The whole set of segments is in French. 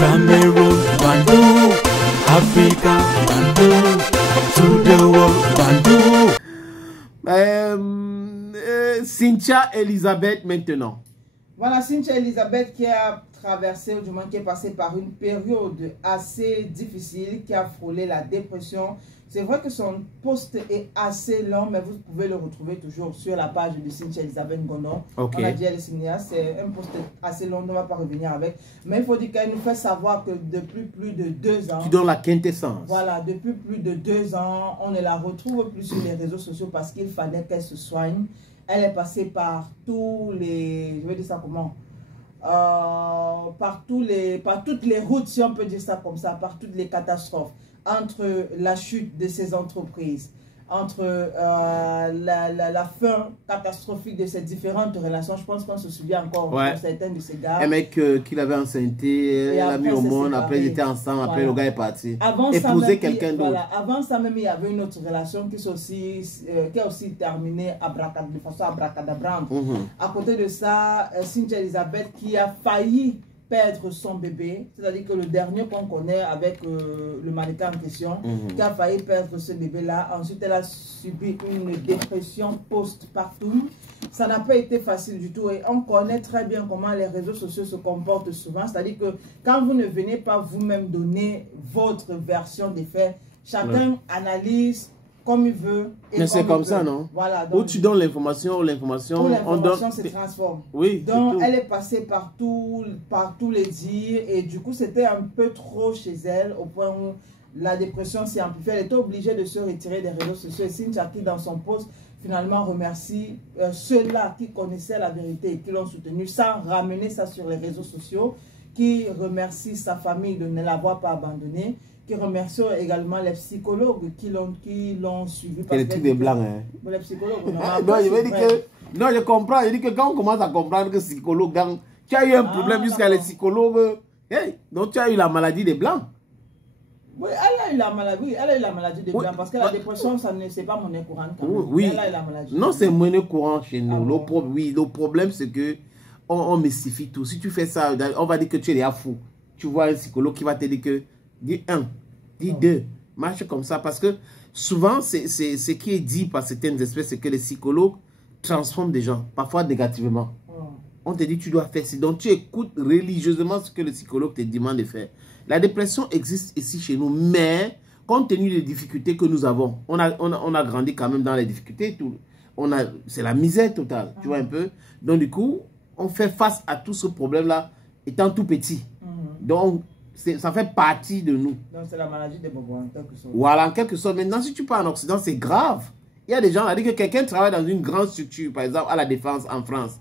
Cameroon, Bandung, Africa, Bandung, to the world, Bandung. Cynthia Elisabeth maintenant. Voilà, Cynthia Elisabeth qui a traversé, ou du moins qui est passée par une période assez difficile, qui a frôlé la dépression. C'est vrai que son post est assez long, mais vous pouvez le retrouver toujours sur la page de Cynthia Elisabeth Ngono. Okay. On a dit elle est cinéaste, c'est un post assez long, on ne va pas revenir avec. Mais il faut dire qu'elle nous fait savoir que depuis plus de 2 ans... Qui donne la quintessence. Voilà, depuis plus de 2 ans, on ne la retrouve plus sur les réseaux sociaux parce qu'il fallait qu'elle se soigne. Elle est passée par tous les... Je vais dire ça comment? Par toutes les routes, si on peut dire ça comme ça, par toutes les catastrophes, entre la chute de ces entreprises, entre la fin catastrophique de ces différentes relations. Je pense qu'on se souvient encore de certains de ces gars. Un mec qu'il avait enceinté, elle l'a mis au monde, après ils étaient ensemble, après le gars est parti. Épouser quelqu'un d'autre. Voilà. Avant ça même, il y avait une autre relation qui a aussi terminé de façon abracadabrante. À côté de ça, Cynthia Elisabeth qui a failli perdre son bébé, c'est-à-dire que le dernier qu'on connaît avec le mannequin en question, qui a failli perdre ce bébé-là. Ensuite, elle a subi une dépression post-partum. Ça n'a pas été facile du tout et on connaît très bien comment les réseaux sociaux se comportent souvent. C'est-à-dire que quand vous ne venez pas vous-même donner votre version des faits, chacun analyse comme il veut. Mais c'est comme ça, non? Voilà. Donc, où tu donnes l'information, l'information se transforme. Oui. Donc, elle est passée par tous les dires et du coup, c'était un peu trop chez elle au point où la dépression s'est amplifiée. Elle était obligée de se retirer des réseaux sociaux. Et Cynthia qui, dans son post, finalement remercie ceux-là qui connaissaient la vérité et qui l'ont soutenue sans ramener ça sur les réseaux sociaux, qui remercie sa famille de ne l'avoir pas abandonnée, qui remercie également les psychologues qui l'ont suivi. C'est le truc des blancs, hein. Les psychologues, non, je comprends. Je dis que quand on commence à comprendre que psychologue, tu as eu un problème jusqu'à les psychologues. Hey, donc tu as eu la maladie des blancs. Oui, elle a eu la maladie, des blancs parce que la dépression, c'est pas monnaie courante. Oui. Elle a eu la maladie. Non, c'est monnaie courante chez nous. Bon? Le problème, c'est que on mystifie tout. Si tu fais ça, on va dire que tu es déjà fou. Tu vois un psychologue qui va te dire que dis 1, dis 2, marche comme ça. Parce que souvent, ce qui est dit par certaines espèces, c'est que les psychologues transforment des gens, parfois négativement. On te dit tu dois faire ci. Donc tu écoutes religieusement ce que le psychologue te demande de faire. La dépression existe ici chez nous, mais compte tenu des difficultés que nous avons, on a grandi quand même dans les difficultés. C'est la misère totale, tu vois un peu. Donc du coup, on fait face à tout ce problème-là étant tout petit. Donc, ça fait partie de nous. Donc c'est la maladie des bobos en quelque sorte. Voilà, en quelque sorte. Maintenant, si tu pars en Occident, c'est grave. Il y a des gens, on a dit que quelqu'un travaille dans une grande structure, par exemple à la Défense en France.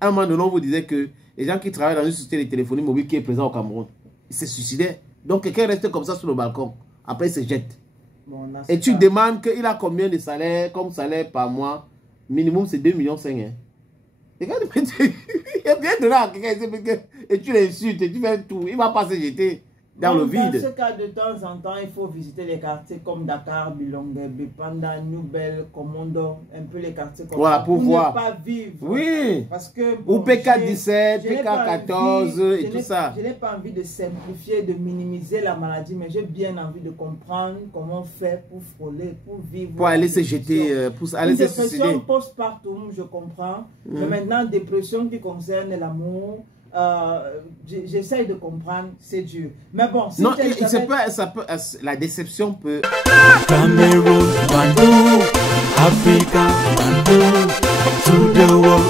À un moment donné, on vous disait que les gens qui travaillent dans une société de téléphonie mobile qui est présente au Cameroun, ils se suicidaient. Donc quelqu'un reste comme ça sur le balcon. Après, il se jette. Bon, et tu demandes qu'il a combien de salaire, comme salaire par mois. Minimum, c'est 2,5 millions. Hein. Et quand il y a bien de là, quelqu'un, et tu l'insultes, et tu fais tout. Il ne va pas se jeter dans le vide. Dans ce cas, de temps en temps, il faut visiter les quartiers comme Dakar, Bilongue, Bipanda, Nouvelle, Comondo, un peu les quartiers comme voilà, ça. Pour voir. Ne pas vivre. Oui. Parce que, bon, ou PK17, PK14 et tout ça. Je n'ai pas envie de simplifier, de minimiser la maladie, mais j'ai bien envie de comprendre comment on fait pour frôler, pour vivre. Pour aller se jeter, pour aller se suicider. Dépression post-partum, je comprends. Mais maintenant, dépression qui concerne l'amour, j'essaye de comprendre, c'est dur. Mais bon, si non, la déception peut... Cameroon, Bandung, Africa, Bandung, to the world.